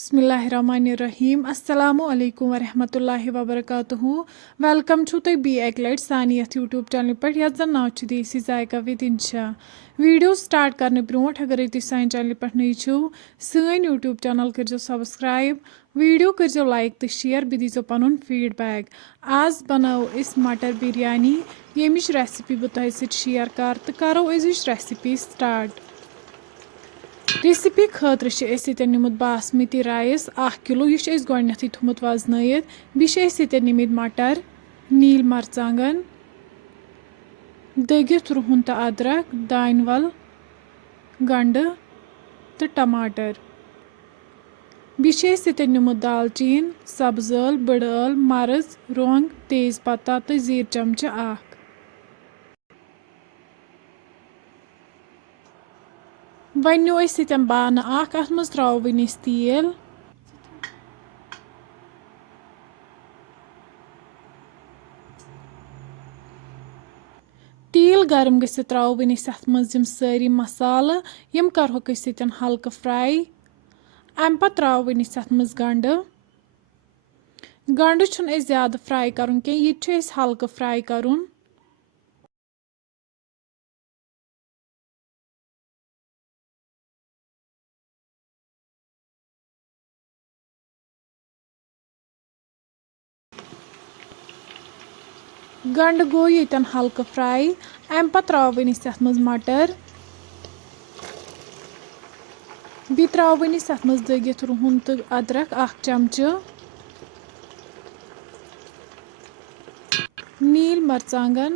Bismillahirrahmanirrahim. Assalamu alaikum warahmatullahi wabarakatuh. Welcome to the Be Eglet Saniyat YouTube channel. But yes, the now to this is Zaika with Insha. Video start करने ब्रोंट अगर इस sign channel पर नहीं छो sign YouTube channel कर जो subscribe video कर जो like तो share भी दीजो पनुन feedback. आज बनाओ इस मटर बिरयानी ये मिश रेसिपी बताए सिट share कर तो करो इस रेसिपी start. रेसिपी खतर निमुत बासमती राइस 1 किलो यह गोडनथी थोमुत वजनयत बे निमित मटर नील मरचांगन दगित रुहन तो अदरक दान वल गंड तो टमाटर बे निमुत दालचीन सब्ज ٲल बड़ ٲल मर्च रोंग तेज पत्ता तो जीर चमच 1 वन नो बान अत मज त्रो वन तेल तेल गर्म गसित त्रो वन अत मज सारी मसाल यम करहोक हल्का फ्राई अम पत त्रो वन अत मज गंड गंड ज्यादा फ्राई करुन कह यह हल्का फ्राई करुन गंड गो यन हल्का फ्राई अम पत त्रो वन अत मज मटर बे त्रो वन अत मज दगित रुहन तो अदरक 1 चमच नील मरचांगन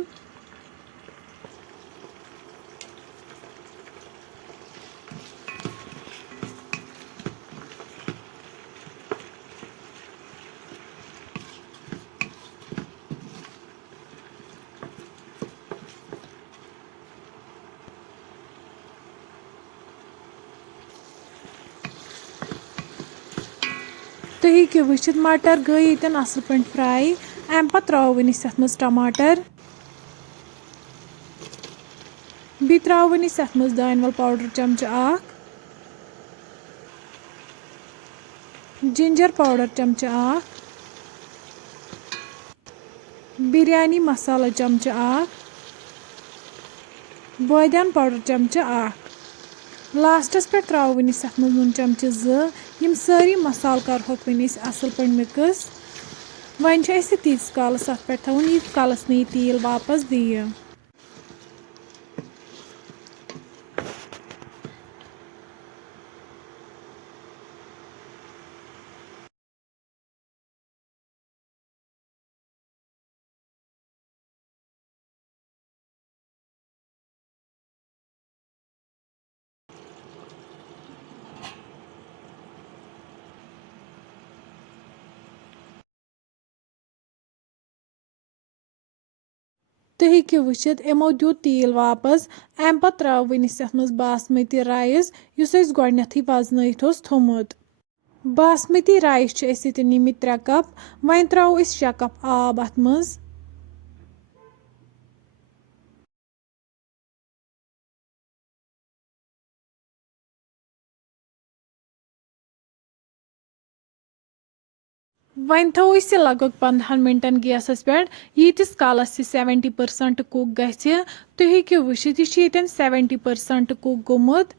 तो हेकि वुचित मटर गई यतन असल पे फ्राई अम पत त्रो वन अत मज टमाटर बे त्रो वन अत मज दान वल पाउडर चमच 1 जिंजर पाउडर चमच 1 बिरयानी मसाला चमच 1 बादियान पाउडर चमच 1 लास्टस पे त्रो वन अत मज नून चमच 2 यम सारी मसाल करहोक वन असल पे मिक्स वन तीस कालस अत पे थवन यीत कालस न तेल वापस दिए तो हेकि वुचित यमो दियुत तेल वापस अम पत त्रो वन अत मज बासमती राइस युस गोडनथी वजनयित थोमुत बासमती राइस निमित 3 कप वन त्रो 6 कप आब अत मज वन थो लगभग 15 मिनटन गैसस पे यीतिस कालस 70% कुक गि तो हेकि वुचित यह 70% कुक गोमुत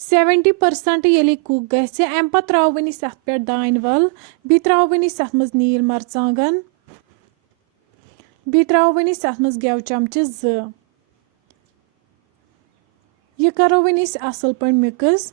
70% ये कुक गि अम पत त्रो वन अत पे दान वल बे त्रो वन अत मज नील मरचांगन बे त्रो वन अत मज गेव चमच 2 यह करो वन असल पे मिक्स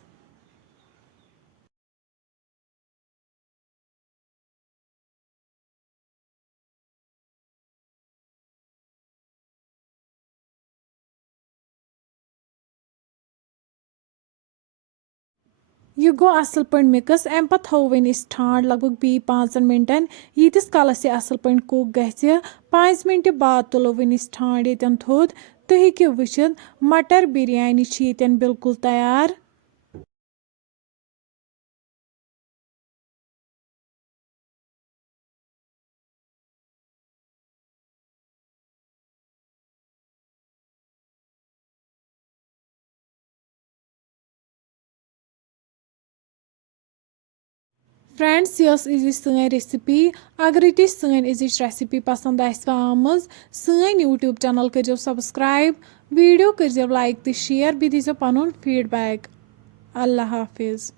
यह गो असल पे मिक्स अम पत थो वन ठांड लगभग बी 5 मिनटन यीतिस कालस यह असल पे कुक गि 5 मिनट बाद तुलो वन ठांड यतन थोद तो हेकि वुचित मटर बिरयानी यतन बिल्कुल तैयार। फ्रेंड्स यह सैन रेसिपी अगर तुम सैन रेसिपी पसंद आमज सैन यूट्यूब चैनल करो सब्सक्राइब वीडियो करो लाइक तो शेयर बी दीजो पन फीडबैक अल्लाह हाफिज़।